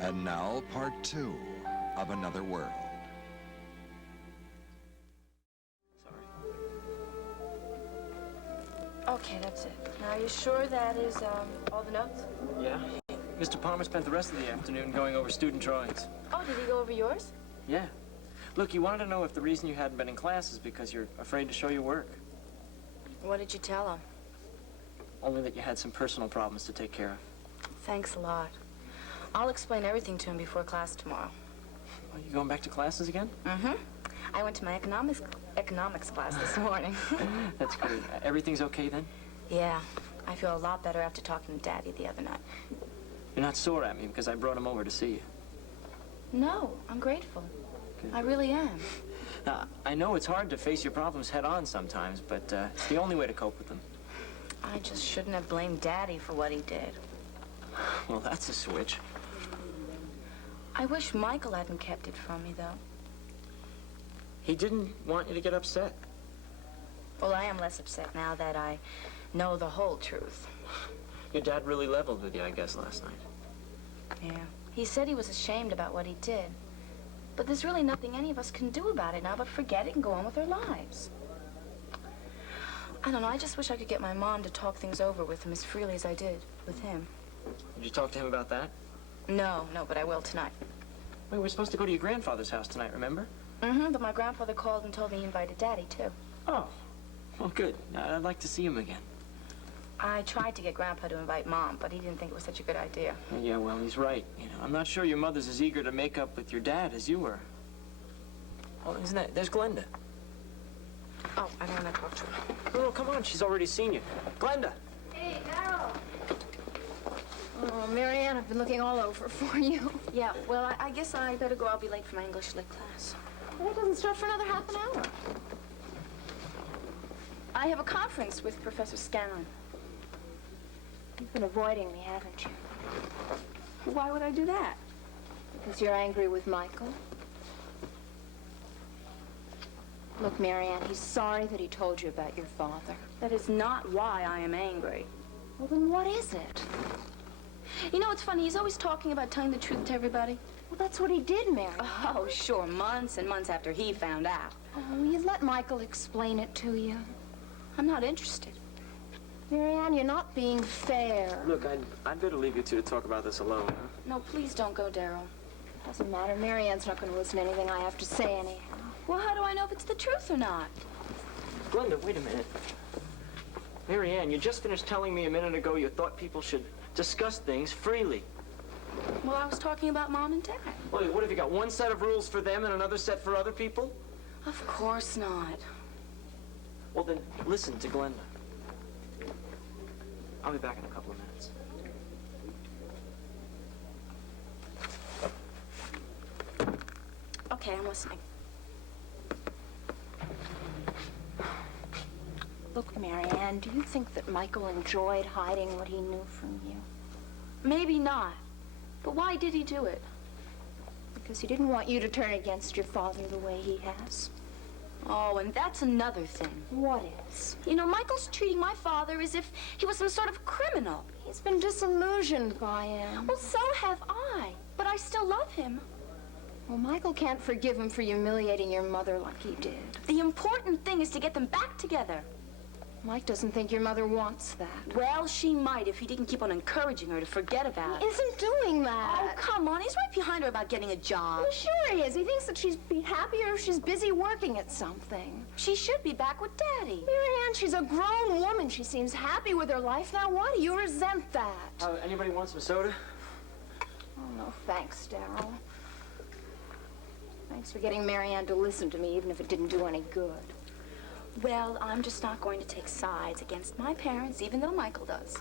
And now, part 2 of Another World. Sorry. Okay, that's it. Now, are you sure that is all the notes? Yeah. Mr. Palmer spent the rest of the afternoon going over student drawings. Oh, did he go over yours? Yeah. Look, he wanted to know if the reason you hadn't been in class is because you're afraid to show your work. What did you tell him? Only that you had some personal problems to take care of. Thanks a lot. I'll explain everything to him before class tomorrow. Are you going back to classes again? Mm-hmm. I went to my economics class this morning. That's good. Everything's okay then? Yeah. I feel a lot better after talking to Daddy the other night. You're not sore at me because I brought him over to see you. No, I'm grateful. Good. I really am. I know it's hard to face your problems head on sometimes, but it's the only way to cope with them. I just shouldn't have blamed Daddy for what he did. Well, that's a switch. I wish Michael hadn't kept it from me, though. He didn't want you to get upset. Well, I am less upset now that I know the whole truth. Your dad really leveled with you, I guess, last night. Yeah. He said he was ashamed about what he did. But there's really nothing any of us can do about it now but forget it and go on with our lives. I don't know, I just wish I could get my mom to talk things over with him as freely as I did with him. Did you talk to him about that? No, but I will tonight. Wait, we're supposed to go to your grandfather's house tonight, remember? Mm-hmm, but my grandfather called and told me he invited Daddy, too. Oh, well, good. I'd like to see him again. I tried to get Grandpa to invite Mom, but he didn't think it was such a good idea. Yeah, well, he's right. You know, I'm not sure your mother's as eager to make up with your dad as you were. Oh, isn't that... There's Glenda. Oh, I don't want to talk to her. No, come on. She's already seen you. Glenda! Hey, Daryl. Oh, Marianne, I've been looking all over for you. Yeah, well, I guess I better go. I'll be late for my English lit class. Well, it doesn't start for another half an hour. I have a conference with Professor Scanlon. You've been avoiding me, haven't you? Why would I do that? Because you're angry with Michael? Look, Marianne, he's sorry that he told you about your father. That is not why I am angry. Well, then what is it? You know, it's funny. He's always talking about telling the truth to everybody. Well, that's what he did, Marianne. Oh, sure. Months and months after he found out. Oh, you let Michael explain it to you. I'm not interested. Marianne, you're not being fair. Look, I'd better leave you two to talk about this alone, huh? No, please don't go, Daryl. Doesn't matter. Marianne's not going to listen to anything I have to say anyhow. Well, how do I know if it's the truth or not? Glenda, wait a minute. Marianne, you just finished telling me a minute ago you thought people should discuss things freely. Well, I was talking about Mom and Dad. Well, what have you got, one set of rules for them and another set for other people? Of course not. Well, then, listen to Glenda. I'll be back in a couple of minutes. Okay, I'm listening. Look, Marianne, do you think that Michael enjoyed hiding what he knew from you? Maybe not. But why did he do it? Because he didn't want you to turn against your father the way he has. Oh, and that's another thing. What is? You know, Michael's treating my father as if he was some sort of criminal. He's been disillusioned by him. Well, so have I. But I still love him. Well, Michael can't forgive him for humiliating your mother like he did. The important thing is to get them back together. Mike doesn't think your mother wants that. Well, she might if he didn't keep on encouraging her to forget about He it. isn't doing that. Oh, come on. He's right behind her about getting a job. Well, sure he is. He thinks that she'd be happier if she's busy working at something. She should be back with Daddy. Marianne, she's a grown woman. She seems happy with her life now. Why do you resent that? Anybody want some soda? Oh, no, thanks, Daryl. Thanks for getting Marianne to listen to me, even if it didn't do any good. Well, I'm just not going to take sides against my parents, even though Michael does.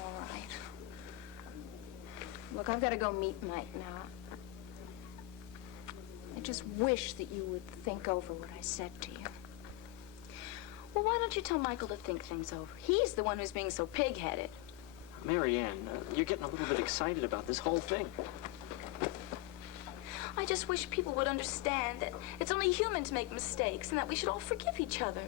All right. Look, I've got to go meet Mike now. I just wish that you would think over what I said to you. Well, why don't you tell Michael to think things over? He's the one who's being so pig-headed. Marianne, you're getting a little bit excited about this whole thing. I just wish people would understand that it's only human to make mistakes and that we should all forgive each other.